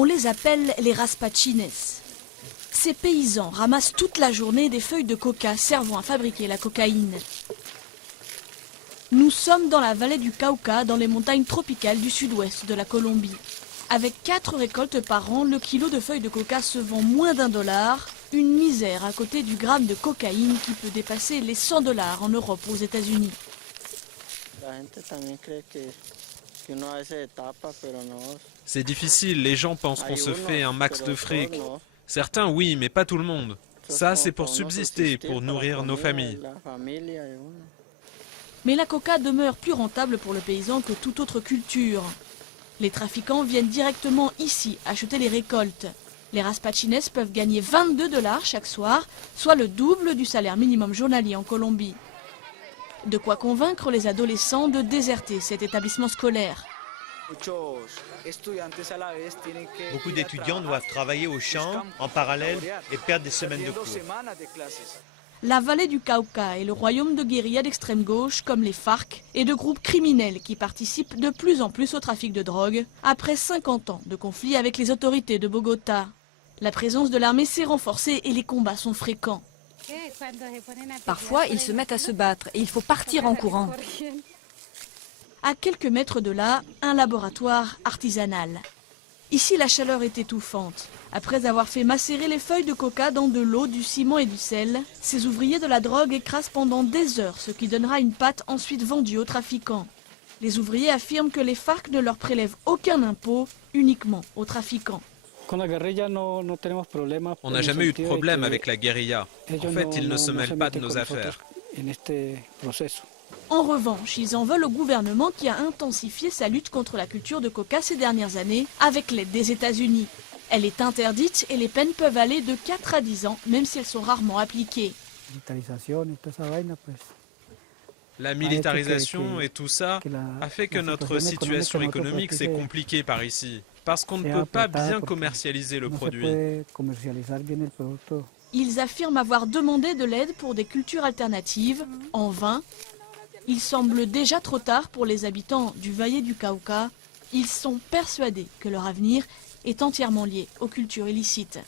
On les appelle les raspachines. Ces paysans ramassent toute la journée des feuilles de coca servant à fabriquer la cocaïne. Nous sommes dans la vallée du Cauca, dans les montagnes tropicales du sud-ouest de la Colombie. Avec 4 récoltes par an, le kilo de feuilles de coca se vend moins d'$1. Une misère à côté du gramme de cocaïne qui peut dépasser les $100 en Europe ou aux États-Unis. C'est difficile, les gens pensent qu'on se fait un max de fric. Certains oui, mais pas tout le monde. Ça, c'est pour subsister, pour nourrir nos familles. Mais la coca demeure plus rentable pour le paysan que toute autre culture. Les trafiquants viennent directement ici acheter les récoltes. Les raspachines peuvent gagner $22 chaque soir, soit le double du salaire minimum journalier en Colombie. De quoi convaincre les adolescents de déserter cet établissement scolaire. Beaucoup d'étudiants doivent travailler au champ en parallèle et perdre des semaines de cours. La vallée du Cauca est le royaume de guérillas d'extrême gauche comme les FARC et de groupes criminels qui participent de plus en plus au trafic de drogue après 50 ans de conflit avec les autorités de Bogota. La présence de l'armée s'est renforcée et les combats sont fréquents. Parfois, ils se mettent à se battre et il faut partir en courant. À quelques mètres de là, un laboratoire artisanal. Ici, la chaleur est étouffante. Après avoir fait macérer les feuilles de coca dans de l'eau, du ciment et du sel, ces ouvriers de la drogue écrasent pendant des heures, ce qui donnera une pâte ensuite vendue aux trafiquants. Les ouvriers affirment que les FARC ne leur prélèvent aucun impôt, uniquement aux trafiquants. On n'a jamais eu de problème avec la guérilla. En fait, ils ne se mêlent pas de nos affaires. En revanche, ils en veulent au gouvernement qui a intensifié sa lutte contre la culture de coca ces dernières années avec l'aide des États-Unis. Elle est interdite et les peines peuvent aller de 4 à 10 ans, même si elles sont rarement appliquées. La militarisation et tout ça a fait que notre situation économique s'est compliquée par ici. Parce qu'on ne peut pas bien commercialiser le produit. Ils affirment avoir demandé de l'aide pour des cultures alternatives, en vain. Il semble déjà trop tard pour les habitants du Valle du Cauca. Ils sont persuadés que leur avenir est entièrement lié aux cultures illicites.